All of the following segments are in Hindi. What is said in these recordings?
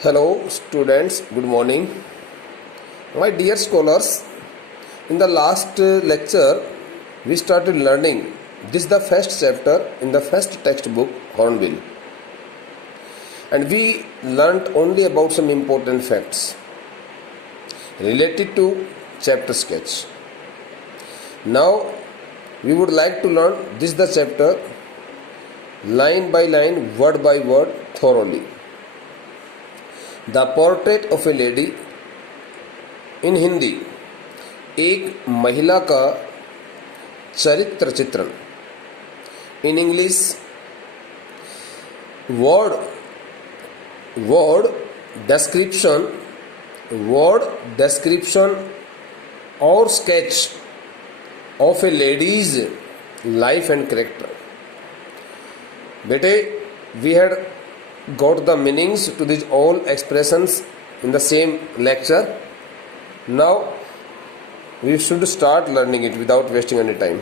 Hello, students. Good morning. My dear scholars, in the last lecture, we started learning. This is the first chapter in the first textbook, Hornbill. And we learnt only about some important facts related to chapter sketch. Now, we would like to learn this the chapter line by line, word by word, thoroughly. The portrait of A lady in Hindi, एक महिला का चरित्र चित्रण. इन इंग्लिश, वर्ड description और sketch of a lady's life and character. बेटे, we had got the meanings to these all expressions in the same lecture. Now we should start learning it without wasting any time.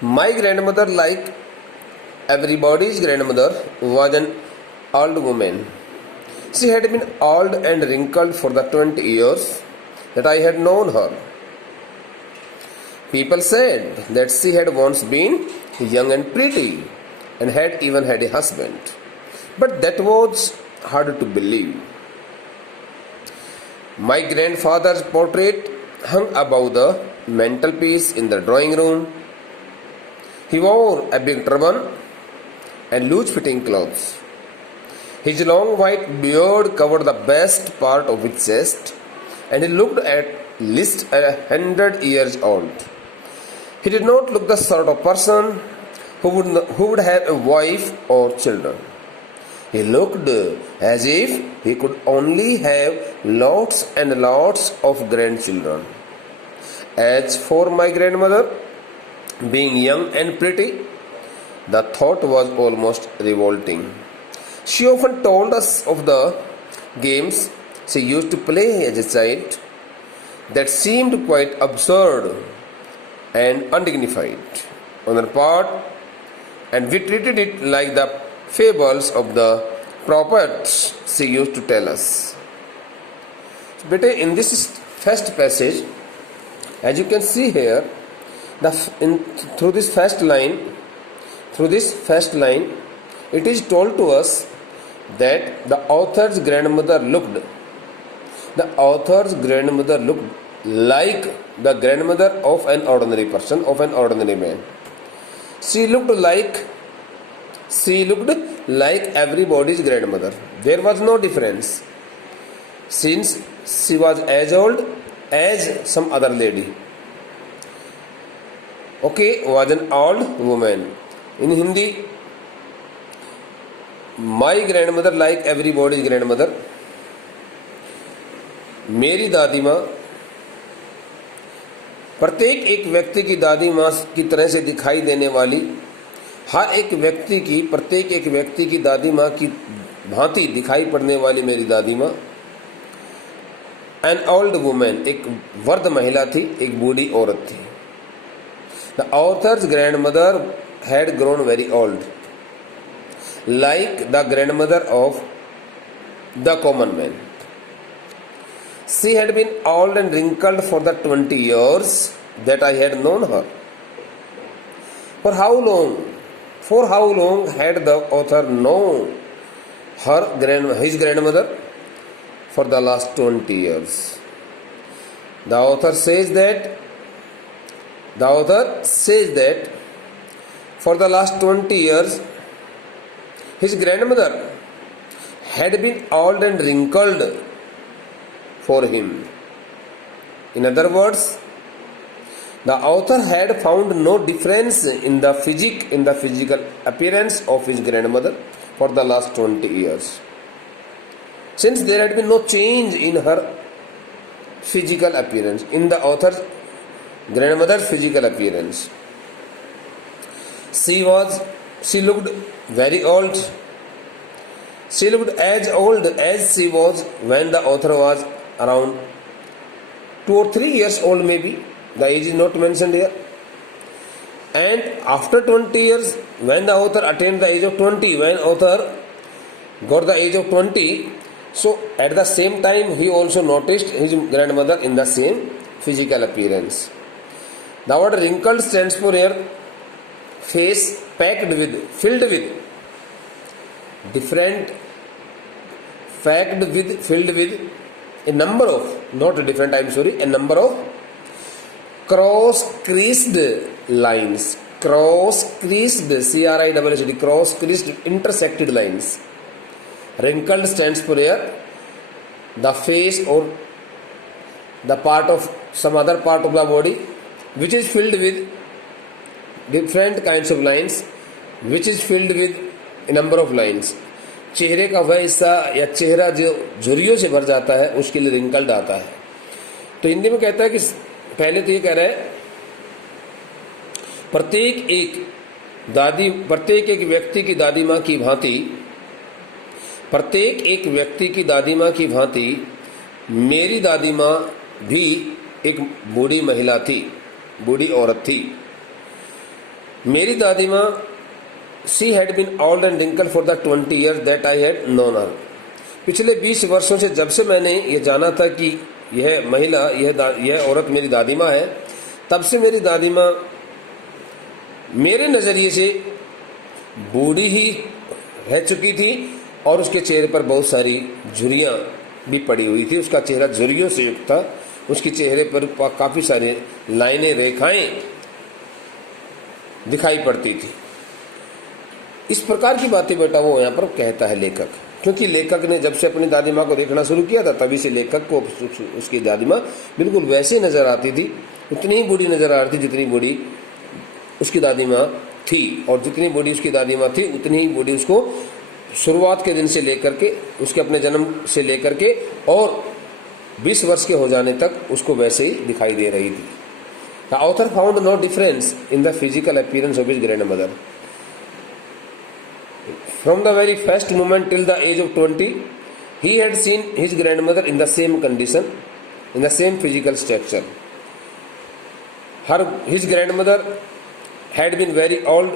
My grandmother, like everybody's grandmother, was an old woman. She had been old and wrinkled for the 20 years that I had known her. People said that she had once been young and pretty and had even had a husband. But that was hard to believe. My grandfather's portrait hung above the mantelpiece in the drawing room. He wore a big turban and loose-fitting clothes. His long white beard covered the best part of his chest, and he looked at least 100 years old. He did not look the sort of person who would have a wife or children. He looked as if he could only have lots and lots of grandchildren. As for my grandmother, being young and pretty, the thought was almost revolting. She often told us of the games she used to play as a child that seemed quite absurd and undignified on her part, and we treated it like the fables of the prophets she used to tell us. But in this first passage, as you can see here, through this first line, it is told to us that the author's grandmother looked like the grandmother of an ordinary person, of an ordinary man. She looked like everybody's grandmother. There was no difference, since she was as old as some other lady. Okay, was an old woman. In Hindi, my grandmother, like everybody's grandmother. मेरी दादी माँ प्रत्येक एक व्यक्ति की दादी माँ की तरह से दिखाई देने वाली, प्रत्येक एक व्यक्ति की दादी माँ की भांति दिखाई पड़ने वाली मेरी दादी माँ. एन ओल्ड वुमेन, एक वृद्ध महिला थी, एक बूढ़ी औरत थी. The author's grandmother had grown very old, like the grandmother of the common man. She had been old and wrinkled for the 20 years that I had known her. For how long had the author known his grandmother? For the last 20 years. The author says that for the last 20 years, his grandmother had been old and wrinkled for him. In other words, the author had found no difference in the physical appearance of his grandmother for the last 20 years. Since there had been no change in her physical appearance, in the author's grandmother's physical appearance. She looked very old. She looked as old as she was when the author was around 2 or 3 years old, maybe. The age is not mentioned here. And after 20 years, when the author attained the age of 20, when author got the age of 20. So at the same time he also noticed his grandmother in the same physical appearance. The word wrinkled stands for here face packed with, filled with different, packed with, filled with a number of, not different, I'm sorry, a number of cross creased lines, cross creased, CRISSD, cross creased intersected lines. Wrinkled stands for here the face or the part of some other part of the body which is filled with different kinds of lines, which is filled with a number of lines. चेहरे का वह हिस्सा या चेहरा जो झुर्रियों से भर जाता है उसके लिए रिंकल्ड आता है. तो हिंदी में कहता है कि पहले तो ये कह रहा है प्रत्येक एक व्यक्ति की दादी माँ की भांति, प्रत्येक एक व्यक्ति की दादी माँ की भांति मेरी दादी माँ भी एक बूढ़ी महिला थी, बूढ़ी औरत थी. मेरी दादी माँ, she had been old and wrinkled for the 20 years that I had known her. पिछले 20 वर्षों से जब से मैंने ये जाना था कि यह महिला, यह औरत मेरी दादी माँ है, तब से मेरी दादी माँ मेरे नज़रिए से बूढ़ी ही रह चुकी थी और उसके चेहरे पर बहुत सारी झुर्रियाँ भी पड़ी हुई थी. उसका चेहरा झुर्रियों से युक्त था, उसके चेहरे पर काफ़ी सारे लाइनें, रेखाएं दिखाई पड़ती थी. इस प्रकार की बातें बेटा वो यहाँ पर कहता है लेखक, क्योंकि लेखक ने जब से अपनी दादी माँ को देखना शुरू किया था तभी से लेखक को उसकी दादी माँ बिल्कुल वैसे नज़र आती थी, उतनी ही बूढ़ी नज़र आ रही थी जितनी बूढ़ी उसकी दादी माँ थी, और जितनी बूढ़ी उसकी दादी माँ थी उतनी ही बूढ़ी उसको शुरुआत के दिन से लेकर के, उसके अपने जन्म से लेकर के और 20 वर्ष के हो जाने तक उसको वैसे ही दिखाई दे रही थी. The author found no difference in the physical appearance of his grandmother. From the very first moment till the age of 20, he had seen his grandmother in the same condition, in the same physical structure. His grandmother had been very old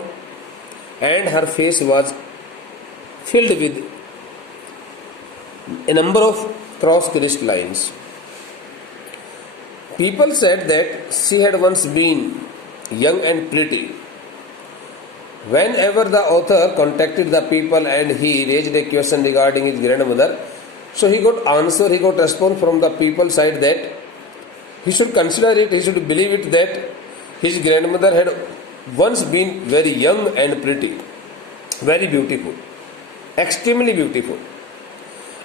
and her face was filled with a number of cross-creased lines. People said that she had once been young and pretty. Whenever the author contacted the people and he raised a question regarding his grandmother, so he got answer, he got response from the people side that he should consider it, he should believe it that his grandmother had once been very young and pretty, very beautiful, extremely beautiful,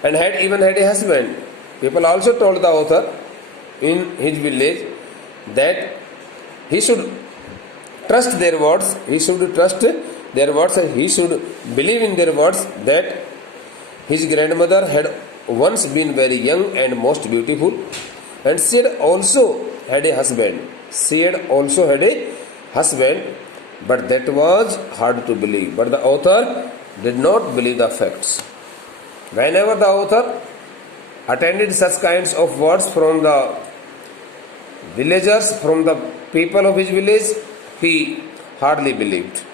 and had even had a husband. People also told the author in his village that he should trust their words, he should trust their words and he should believe in their words that his grandmother had once been very young and most beautiful, and she had also had a husband. She had also had a husband, but that was hard to believe. But the author did not believe the facts. Whenever the author attended such kinds of words from the villagers, from the people of his village, he hardly believed.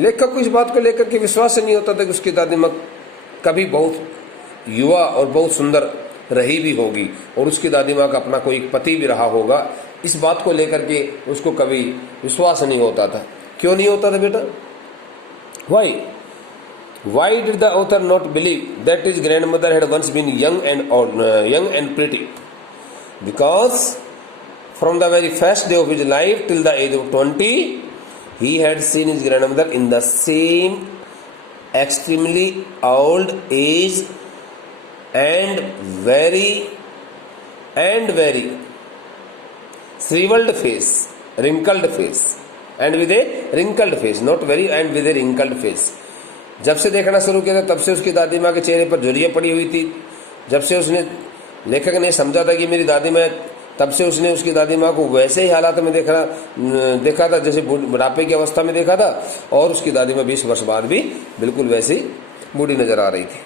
लेखक को इस बात को लेकर के विश्वास नहीं होता था कि उसकी दादी माँ कभी बहुत युवा और बहुत सुंदर रही भी होगी और उसकी दादी माँ का अपना कोई पति भी रहा होगा. इस बात को लेकर के उसको कभी विश्वास नहीं होता था. क्यों नहीं होता था बेटा? Why did the author not believe that his grandmother had once been young and pretty? Because from the very first day of his life till the age of 20, he had seen his grandmother in the same extremely old age and very shriveled face, wrinkled face, and with a wrinkled face, not very, and with a wrinkled face. जब से देखना शुरू किया था तब से उसकी दादी माँ के चेहरे पर झुर्रियाँ पड़ी हुई थी. जब से उसने, लेखक ने समझा था कि मेरी दादी माँ, तब से उसने उसकी दादी माँ को वैसे ही हालात में देखा था जैसे बुढ़ापे की अवस्था में देखा था, और उसकी दादी माँ 20 वर्ष बाद भी बिल्कुल वैसे ही बूढ़ी नजर आ रही थी.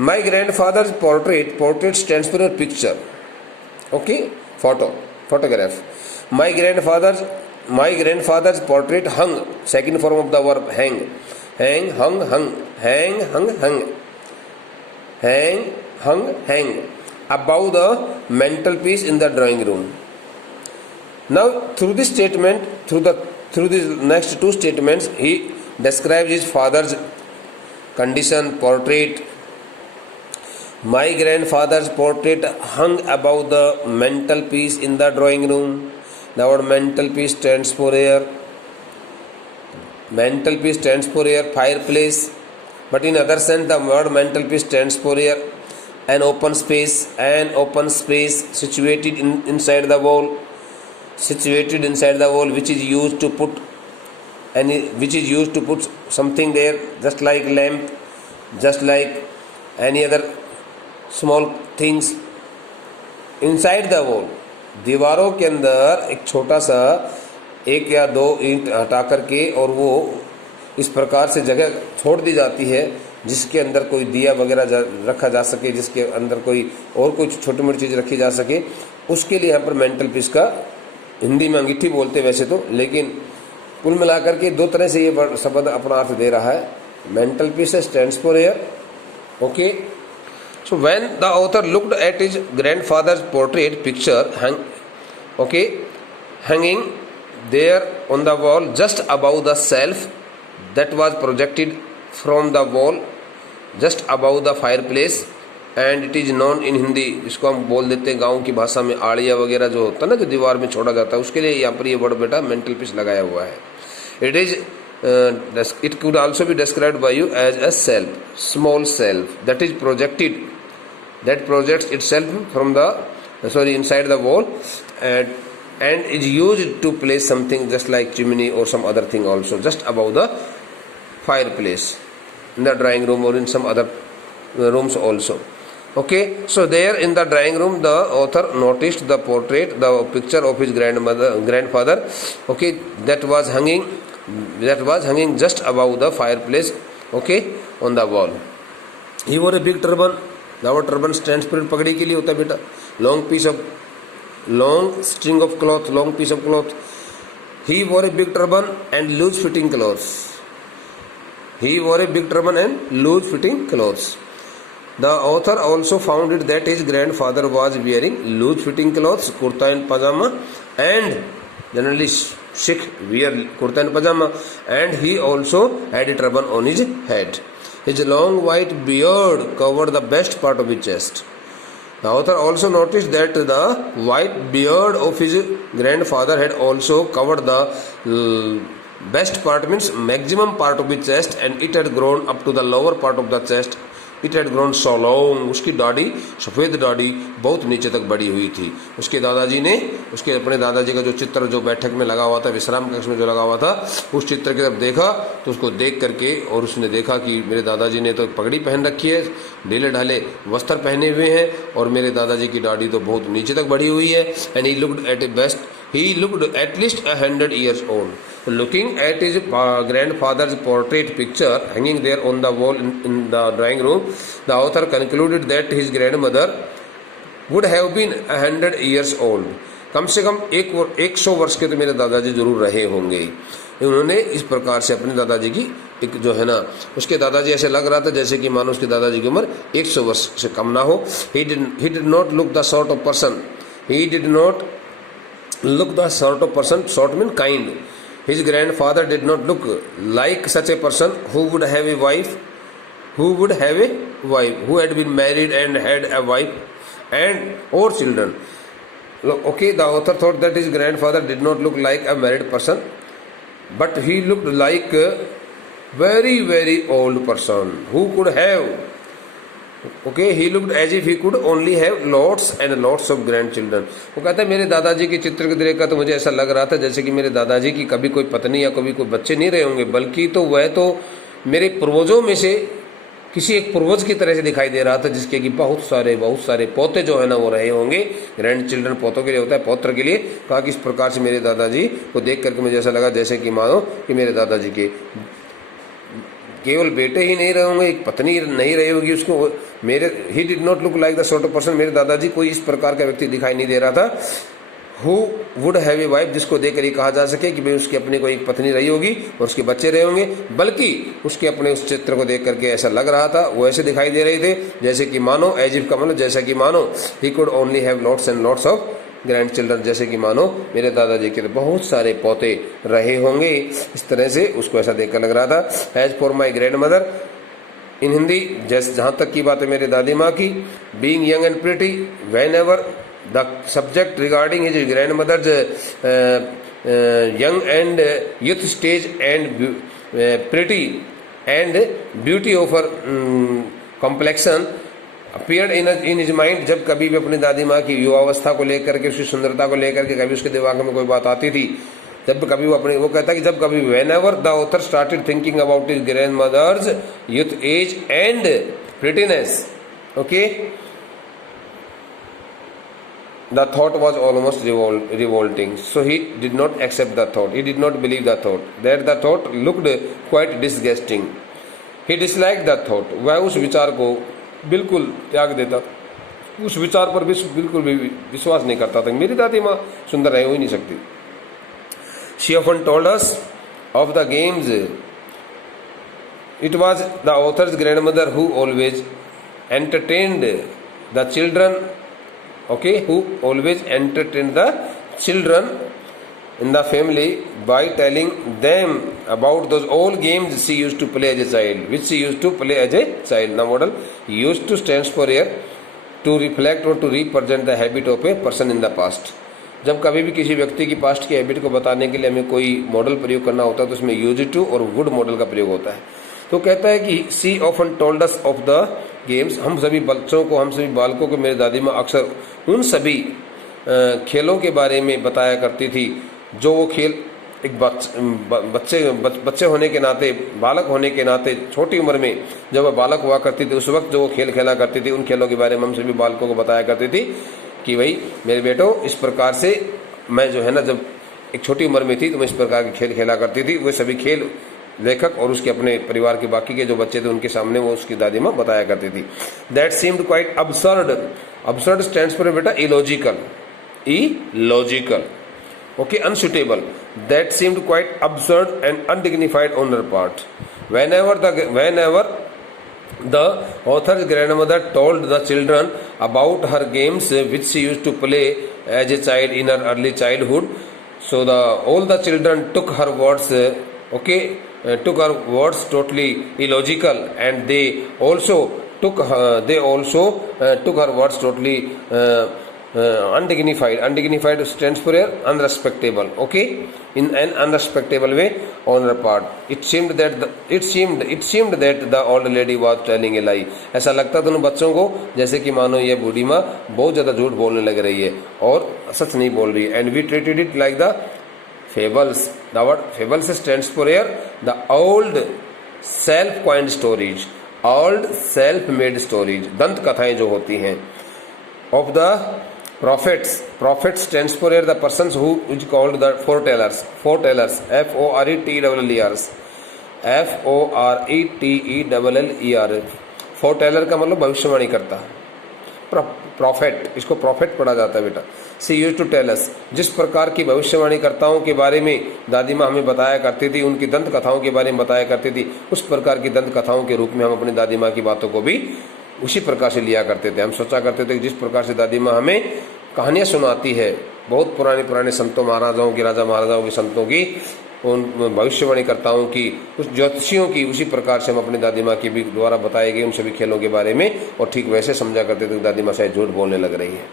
My grandfather's portrait stands for picture, okay, photograph. My grandfather's portrait hung, second form of the verb hang, hung, hang above the mantelpiece in the drawing room. Now through this statement, through these next two statements, he describes his father's condition, portrait. My grandfather's portrait hung above the mantelpiece in the drawing room. The word mantelpiece stands for here. Mantelpiece stands for here fireplace, but in other sense the word mantelpiece stands for here an open space situated inside the wall, which is used to put something there, just like lamp, just like any other small things inside the wall. दीवारों के अंदर एक छोटा सा एक या दो ईंट हटा करके और वो इस प्रकार से जगह छोड़ दी जाती है जिसके अंदर कोई दिया वगैरह रखा जा सके, जिसके अंदर कोई और कोई छोटी मोटी चीज़ रखी जा सके, उसके लिए यहाँ पर मेंटल पीस का हिंदी में अंगीठी बोलते वैसे तो, लेकिन कुल मिलाकर के दो तरह से ये शब्द अपना अर्थ दे रहा है. Mental peace stands for here. Okay, so when the author looked at his grandfather's portrait picture hanging there on the wall just above the shelf that was projected from the wall just above the fireplace, and it is known in Hindi, इसको हम बोल देते हैं गाँव की भाषा में आड़िया वगैरह जो होता है ना, जो दीवार में छोड़ा जाता है, उसके लिए यहाँ पर ये वर्ड बेटा मेंटल पीस लगाया हुआ है. It could also be described by you as a shelf, small shelf that is that projects itself from inside the wall and is used to place something just like chimney or some other thing also just above the fireplace in the drawing room or in some other rooms also. Okay, so there in the drawing room the author noticed the picture of his grandfather, okay, that was hanging just above the fireplace, okay, on the wall. He wore a big turban. The word turban stands for पगड़ी के लिए होता है बेटा. long string of cloth, long piece of cloth. He wore a big turban and loose fitting clothes. The author also found it that his grandfather was wearing loose fitting clothes, kurta and pajama, and generally Sikh wear kurta and pajama, and he also had a turban on his head. His long white beard covered the best part of his chest. The author also noticed that the white beard of his grandfather had also covered the best part, means maximum part of his chest, and it had grown up to the lower part of the chest. It had grown so long. उसकी दाढ़ी, सफ़ेद दाढ़ी बहुत नीचे तक बढ़ी हुई थी. उसके दादाजी ने अपने दादाजी का जो चित्र जो बैठक में लगा हुआ था, विश्राम कक्ष में जो लगा हुआ था, उस चित्र की तरफ देखा तो उसको देख करके और उसने देखा कि मेरे दादाजी ने तो पगड़ी पहन रखी है, ढीले ढाले वस्त्र पहने हुए हैं, और मेरे दादाजी की दाढ़ी तो बहुत नीचे तक बढ़ी हुई है. And he looked at least 100 years old. Looking at his grandfather's portrait picture hanging there on the wall in the drawing room, the author concluded that his grandmother would have been 100 years old. कम से कम 100 वर्ष के तो मेरे दादाजी जरूर रहे होंगे. उन्होंने इस प्रकार से अपने दादाजी की एक जो है ना, उसके दादाजी ऐसे लग रहा था जैसे कि मानो उसके दादाजी की उम्र 100 वर्ष से कम ना हो. He did not look the sort of person. Sort mean kind. His grandfather did not look like such a person who would have a wife, who had been married and had a wife and or children. Okay, the author thought that his grandfather did not look like a married person, but he looked like a very, very old person who could have, okay, he looked as if he could only have lots and lots of grandchildren. वो कहता है मेरे दादाजी के चित्र को देखकर तो मुझे ऐसा लग रहा था जैसे कि मेरे दादाजी की कभी कोई पत्नी या कभी कोई बच्चे नहीं रहे होंगे, बल्कि तो वह तो मेरे पूर्वजों में से किसी एक पूर्वज की तरह से दिखाई दे रहा था, जिसके कि बहुत सारे पोते जो है ना वो रहे होंगे. ग्रैंड चिल्ड्रन पोतों के लिए होता है, पौत्र के लिए. कहा कि इस प्रकार से मेरे दादाजी को देख करके मुझे ऐसा लगा जैसे कि मानो कि मेरे दादाजी के केवल बेटे ही नहीं रहे होंगे, एक पत्नी नहीं रही होगी उसको. He did not look like the sort of person, मेरे दादाजी कोई इस प्रकार का व्यक्ति दिखाई नहीं दे रहा था. Who would have a wife, जिसको देखकर ये कहा जा सके कि भाई उसकी अपनी कोई पत्नी रही होगी और उसके बच्चे रहे होंगे, बल्कि उसके अपने उस चित्र को देख करके ऐसा लग रहा था, वो ऐसे दिखाई दे रहे थे जैसे कि मानो, एज इफ का मतलब जैसा कि मानो, he could only have lots and lots of grand children, जैसे कि मानो मेरे दादाजी के तो बहुत सारे पोते रहे होंगे, इस तरह से उसको ऐसा देखकर लग रहा था। As for my grandmother, in Hindi, जैसे जहाँ तक की बात है मेरे दादी माँ की, being young and pretty, when ever the subject regarding his grandmother's young and youth stage and pretty and beauty of her complexion appeared in his mind, जब कभी भी अपनी दादी माँ की युवावस्था को लेकर के, उसकी सुंदरता को लेकर के कभी उसके दिमाग में कोई बात आती थी, जब कभी वो कहता है कि जब कभी whenever the author started thinking about his grandmother's youth age and prettiness, okay, the thought was almost revolting. So he did not accept the thought. He did not believe the thought. That the thought looked quite disgusting. He disliked the thought. वह उस विचार को बिल्कुल त्याग देता, उस विचार पर बिल्कुल भी विश्वास नहीं करता था। मेरी दादी माँ सुंदर रह हो ही नहीं सकती। She often told us of the games. It was the author's grandmother who always entertained the children. Okay, who always entertained the children in the family by telling them about those old games she used to play as a child, which she used to play as a child. Now model used to stands for here to reflect or to represent the habit of a person in the past. जब कभी भी किसी व्यक्ति की पास्ट की हैबिट को बताने के लिए हमें कोई मॉडल प्रयोग करना होता है तो उसमें यूज टू और वुड मॉडल का प्रयोग होता है। तो कहता है कि she often told us of the games, हम सभी बच्चों को, हम सभी बालकों को मेरी दादी माँ अक्सर उन सभी खेलों के बारे में बताया करती थी जो वो खेल एक बच्चे होने के नाते, बालक होने के नाते, छोटी उम्र में जब वह बालक हुआ करती थी उस वक्त जो वो खेल खेला करती थी, उन खेलों के बारे में हम सभी बालकों को बताया करती थी कि भाई मेरे बेटो इस प्रकार से मैं जो है ना, जब एक छोटी उम्र में थी तो मैं इस प्रकार के खेल खेला करती थी। वो सभी खेल लेखक और उसके अपने परिवार के बाकी के जो बच्चे थे उनके सामने वो उसकी दादी माँ बताया करती थी। That seemed quite absurd. Absurd stands for बेटा illogical, illogical, okay, unsuitable. That seemed quite absurd and undignified on her part. whenever the author's grandmother told the children about her games which she used to play as a child in her early childhood, so all the children took her words, took her words totally illogical, and they also took her words totally undignified. Undignified stands for unrespectable, okay, in an unrespectable way on her part. It seemed that the old lady was telling a lie. ऐसा लगता था उन बच्चों को जैसे कि मानो ये बूढ़ी माँ बहुत ज्यादा झूठ बोलने लग रही है और सच नहीं बोल रही है। And we treated it like the fables. The word fables stands for the old self-coined stories, old self-made stories, दंत कथाएं जो होती हैं। Of the prophets. Prophets stands for the persons who is called the foretellers. Foretellers, F-O-R-E-T-E-L-L-E-R. F-O-R-E-T-E-L-L-E-R. Foreteller का मतलब भविष्यवाणी करता। प्रॉफेट, इसको प्रॉफेट पढ़ा जाता है बेटा। सी यूज्ड टू टेल अस, जिस प्रकार की भविष्यवाणी कर्ताओं के बारे में दादी माँ हमें बताया करती थी, उनकी दंत कथाओं के बारे में बताया करती थी, उस प्रकार की दंत कथाओं के रूप में हम अपनी दादी माँ की बातों को भी उसी प्रकार से लिया करते थे। हम सोचा करते थे कि जिस प्रकार से दादी माँ हमें कहानियाँ सुनाती है बहुत पुराने संतों महाराजाओं की, राजा महाराजाओं के संतों की, उन भविष्यवाणी कर्ताओं की, उस ज्योतिषियों की, उसी प्रकार से हम अपनी दादी माँ की भी द्वारा बताए गए उन सभी खेलों के बारे में और ठीक वैसे समझा करते थे। दादी माँ शायद झूठ बोलने लग रही है।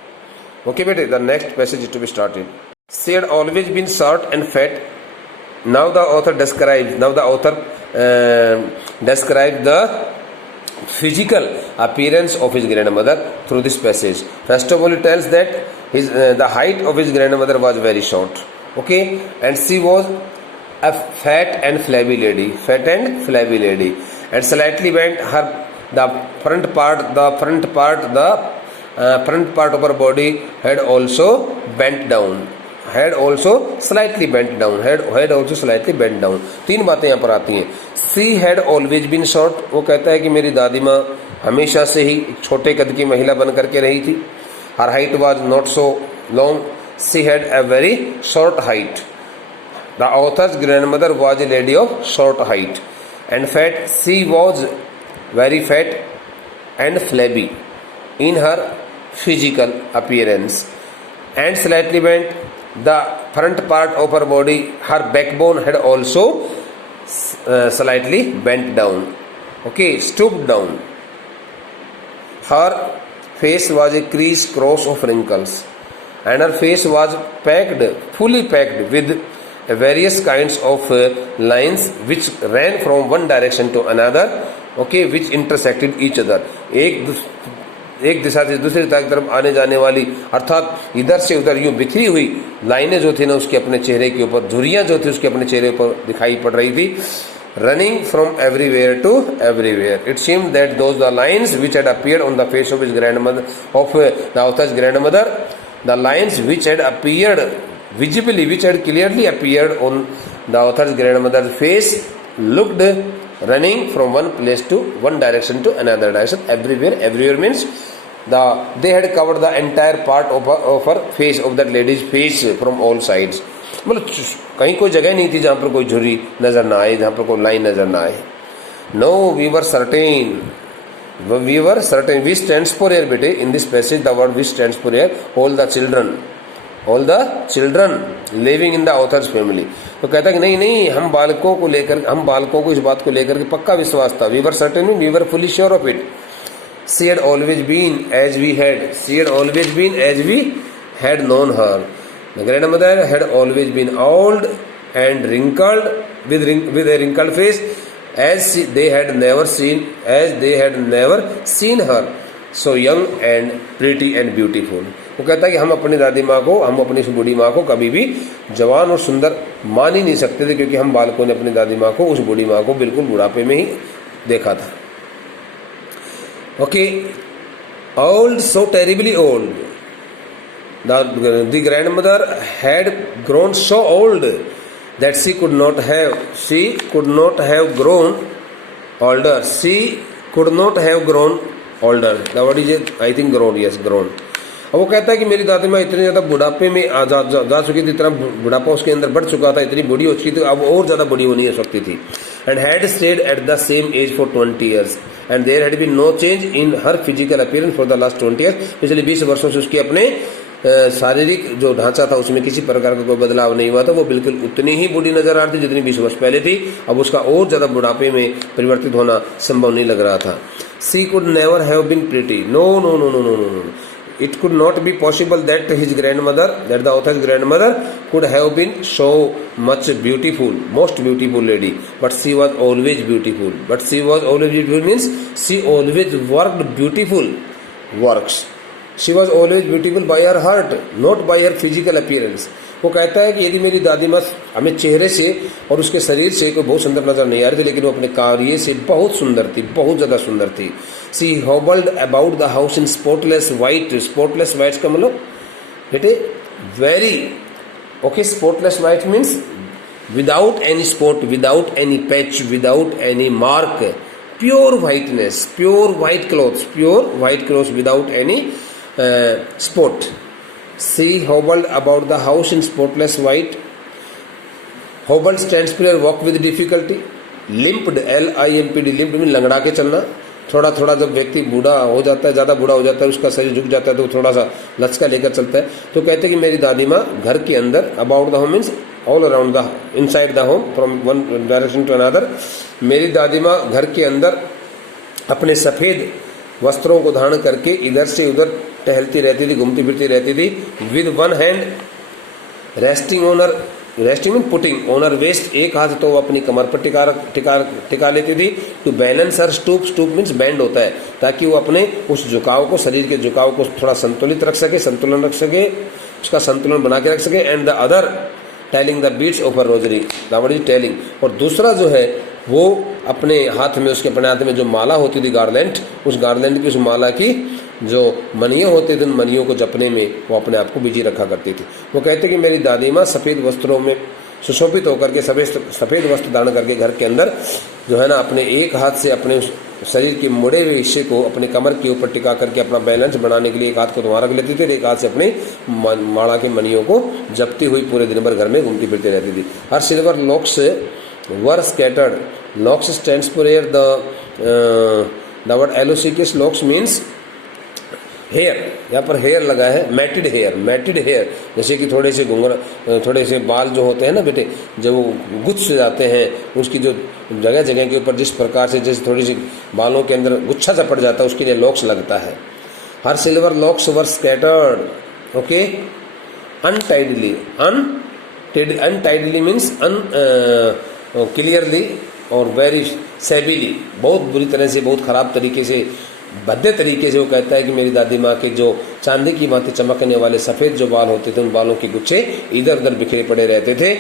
ओके बेटे, the next passage is to be started. She had always been short and fat. Now the author describes the physical appearance of his grandmother through this passage. First of all, it tells that the height of his grandmother was very short, okay, and she was a fat and flabby lady, and slightly bent. The front part of her body had also bent down. Head also slightly bent down. Head also slightly bent down. तीन बातें यहाँ पर आती हैं। She had always been short. वो कहता है कि मेरी दादी माँ हमेशा से ही छोटे कद की महिला बन करके रही थी। Her height was not so long. She had a very short height. The author's grandmother was a lady of short height and fat. She was very fat and flabby in her physical appearance and slightly bent. The front part of her body, her backbone had also slightly bent down. Okay, stooped down. Her face was a crease cross of wrinkles, and her face was packed, fully packed with various kinds of lines which ran from one direction to another, okay, which intersected each other. एक दिशा से दूसरी तरफ आने जाने वाली, अर्थात इधर से उधर यूं बिखरी हुई लाइनें जो थी ना उसके अपने चेहरे के ऊपर, झुर्रियां जो थी उसके अपने चेहरे पर दिखाई पड़ रही थी. Running from everywhere to everywhere. It seemed that those the lines which had appeared on the face of his grandmother, of the author's grandmother, the lines which had appeared visibly, which had clearly appeared on the author's grandmother's face, looked running from one place to one direction to another direction. Everywhere means they had covered the entire part of her face, of that lady's face from all sides. मतलब कहीं कोई जगह नहीं थी जहाँ पर कोई झुर्री नजर ना आए, जहाँ पर कोई लाइन नजर ना आए. No we were certain we stands for air बेटे. In this passage the word we stands for air. All the children living in the author's family. तो कहता है कि नहीं हम बालकों को इस बात को लेकर के पक्का विश्वास था. We were certain, we were fully sure of it. She had always been as we had known her. The grandmother had always been old and wrinkled with a wrinkled face, as they had never seen her so young and pretty and beautiful. वो कहता है कि हम अपनी दादी माँ को, हम अपनी इस बूढ़ी माँ को कभी भी जवान और सुंदर मान ही नहीं सकते थे, क्योंकि हम बालकों ने अपनी दादी माँ को, उस बूढ़ी माँ को बिल्कुल बुढ़ापे में ही देखा था. Okay, old, so terribly old. The grandmother had grown so old that she could not have grown older. The word is, I think, grown. Yes, grown. अब वो कहता है कि मेरी दादी माँ इतनी ज्यादा बुढ़ापे में जा चुकी थी, इतना बुढ़ापा उसके अंदर बढ़ चुका था, इतनी बूढ़ी हो चुकी थी, अब और ज्यादा बूढ़ी होनी हो सकती थी. And had stayed at the same age for 20 years. And there had been no change in her physical appearance for the last 20 years. पिछले 20 वर्षों से उसके अपने शारीरिक जो ढांचा था उसमें किसी प्रकार का कोई बदलाव नहीं हुआ था. वो बिल्कुल उतनी ही बूढ़ी नजर आ रही थी जितनी 20 वर्ष पहले थी. अब उसका और ज्यादा बुढ़ापे में परिवर्तित होना संभव नहीं लग रहा था. She could never have been pretty. No. It could not be possible that the author's grandmother could have been so much beautiful, most beautiful lady. But she was always beautiful. Means she always worked beautiful works. She was always beautiful by her heart, not by her physical appearance. वो कहता है कि यदि मेरी दादी माँ हमें चेहरे से और उसके शरीर से कोई बहुत सुंदर नजर नहीं आ रही थी, लेकिन वो अपने कार्य से बहुत सुंदर थी, बहुत ज्यादा सुंदर थी. She hobbled about the house in spotless white. Spotless white का मतलब बेटे very okay. Spotless white means without any spot, without any patch, without any mark. Pure whiteness, pure white clothes without any spot. She hobbled about the house in spotless white. Hobbled stands for walk with difficulty. Limped, limpd, limped means लंगड़ा के चलना. थोड़ा जब व्यक्ति बूढ़ा हो जाता है, ज़्यादा बूढ़ा हो जाता है, उसका शरीर झुक जाता है तो थोड़ा सा लचका लेकर चलता है. तो कहते हैं कि मेरी दादी माँ घर के अंदर, about the home means all around the, inside the home, from one direction to another. मेरी दादी माँ घर के अंदर अपने सफ़ेद वस्त्रों को धारण करके इधर से उधर टहलती रहती थी, घूमती फिरती रहती थी. With one hand resting mean putting on her waist. एक हाथ तो वो अपनी कमर पर टिका लेती थी. To balance her stoop means bend होता है, ताकि वो अपने उस झुकाव को, शरीर के झुकाव को थोड़ा संतुलित रख सके, उसका संतुलन बना के रख सके. And the other telling the beads of her rosary. That is telling. और दूसरा जो है वो अपने हाथ में, उसके अपने हाथ में जो माला होती थी गार्लैंड, उस गार्लैंड की, उस माला की जो मनियों होते थे, उन मनियों को जपने में वो अपने आप को बिजी रखा करती थी. वो कहते कि मेरी दादी माँ सफ़ेद वस्त्रों में सुशोभित होकर के सफ़ेद वस्त्र धारण करके घर के अंदर जो है ना अपने एक हाथ से अपने शरीर के मुड़े हुए हिस्से को अपने कमर के ऊपर टिका करके अपना बैलेंस बनाने के लिए एक हाथ को तुम्हारा रख लेती थी, एक हाथ से अपनी माला के मणियों को जपती हुई पूरे दिन भर घर में घूमती फिरती रहती थी। Her silver locks were scattered, locks stands for hair, the word एलोसिकस लॉक्स मीन्स हेयर, यहाँ पर हेयर लगा है, मैटिड हेयर, जैसे कि थोड़े से बाल जो होते हैं ना बेटे, जब वो गुच्छ से जाते हैं, उसकी जो जगह जगह के ऊपर जिस प्रकार से जैसे थोड़ी सी बालों के अंदर गुच्छा सा पड़ जाता है, उसके लिए लॉक्स लगता है। हर silver locks were scattered, okay, untidily means clearly और वेरी सेविली, बहुत बुरी तरह से, बहुत खराब तरीके से, भद्दे तरीके से वो कहता है कि मेरी दादी माँ के जो चांदी की भांति चमकने वाले सफ़ेद जो बाल होते थे, उन बालों के गुच्छे इधर उधर बिखरे पड़े रहते थे।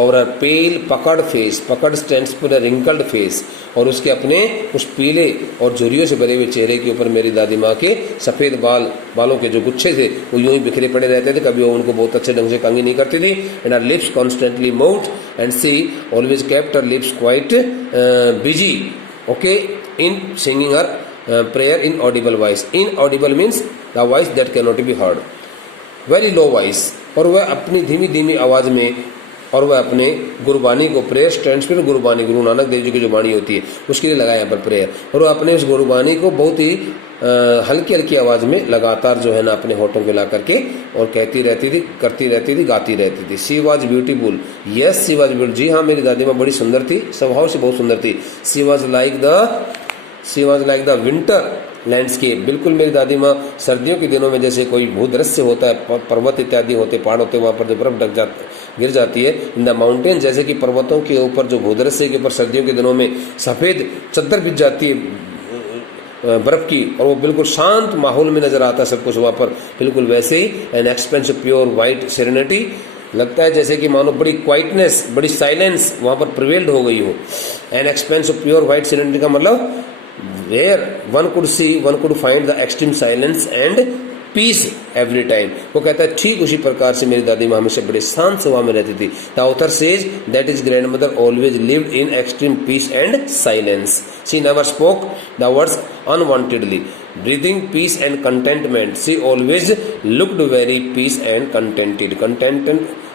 और पेल पकड़ फेस, पकड़ स्टैंड्स फॉर रिंकल्ड फेस, और उसके अपने उस पीले और झुर्रियों से भरे हुए चेहरे के ऊपर मेरी दादी माँ के सफ़ेद बालों के जो गुच्छे थे वो यूं ही बिखरे पड़े रहते थे, कभी वो उनको बहुत अच्छे ढंग से कंघी नहीं करती थी। And her lips constantly moved and she always kept her lips quite busy, okay, in singing her prayer in audible voice. Inaudible means the voice that cannot be heard. Very low voice. और वह अपनी धीमी धीमी आवाज़ में, और वह अपने गुरबानी को, प्रेयर स्टैंड्स पर गुरबानी, गुरु नानक देव जी की जो बाणी होती है उसके लिए लगाया यहाँ पर प्रेयर, और वह अपने उस गुरबानी को बहुत ही हल्की हल्की आवाज़ में लगातार जो है ना अपने होठों पे ला करके और कहती रहती थी, करती रहती थी, गाती रहती थी। She was beautiful, yes she was beautiful, जी हाँ मेरी दादी माँ बड़ी सुंदर थी, स्वभाव से बहुत सुंदर थी। She was like the winter landscape, बिल्कुल मेरी दादी माँ सर्दियों के दिनों में जैसे कोई भूदृश्य होता है, पर्वत इत्यादि होते, पहाड़ होते, वहाँ पर जो बर्फ गिर जाती है, इन द माउंटेन, जैसे कि पर्वतों के ऊपर जो भूदृश्य के ऊपर सर्दियों के दिनों में सफ़ेद चद्दर बिछ जाती है बर्फ की, और वो बिल्कुल शांत माहौल में नजर आता है सब कुछ वहाँ पर, बिल्कुल वैसे ही an expanse pure white serenity, लगता है जैसे कि मानो बड़ी क्वाइटनेस, बड़ी साइलेंस वहाँ पर प्रिवेल्ड हो गई हो। N expanse pure white serenity का मतलब where one could find the extreme silence and peace every time। वो कहता है ठीक उसी प्रकार से मेरी दादी माँ हमेशा बड़े शांत स्वभाव में रहती थी। The author says that his grandmother always lived in extreme peace and silence. She never spoke the words unwantedly, breathing peace and contentment. She always looked very peace and contented.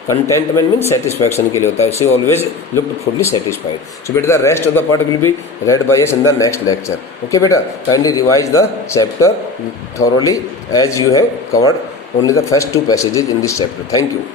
Contentment means satisfaction के लिए होता है। She always looked fully satisfied. So beta, the rest of the part will be read by us in the next lecture. Okay beta, kindly revise the chapter thoroughly as you have covered only the first two passages in this chapter. Thank you.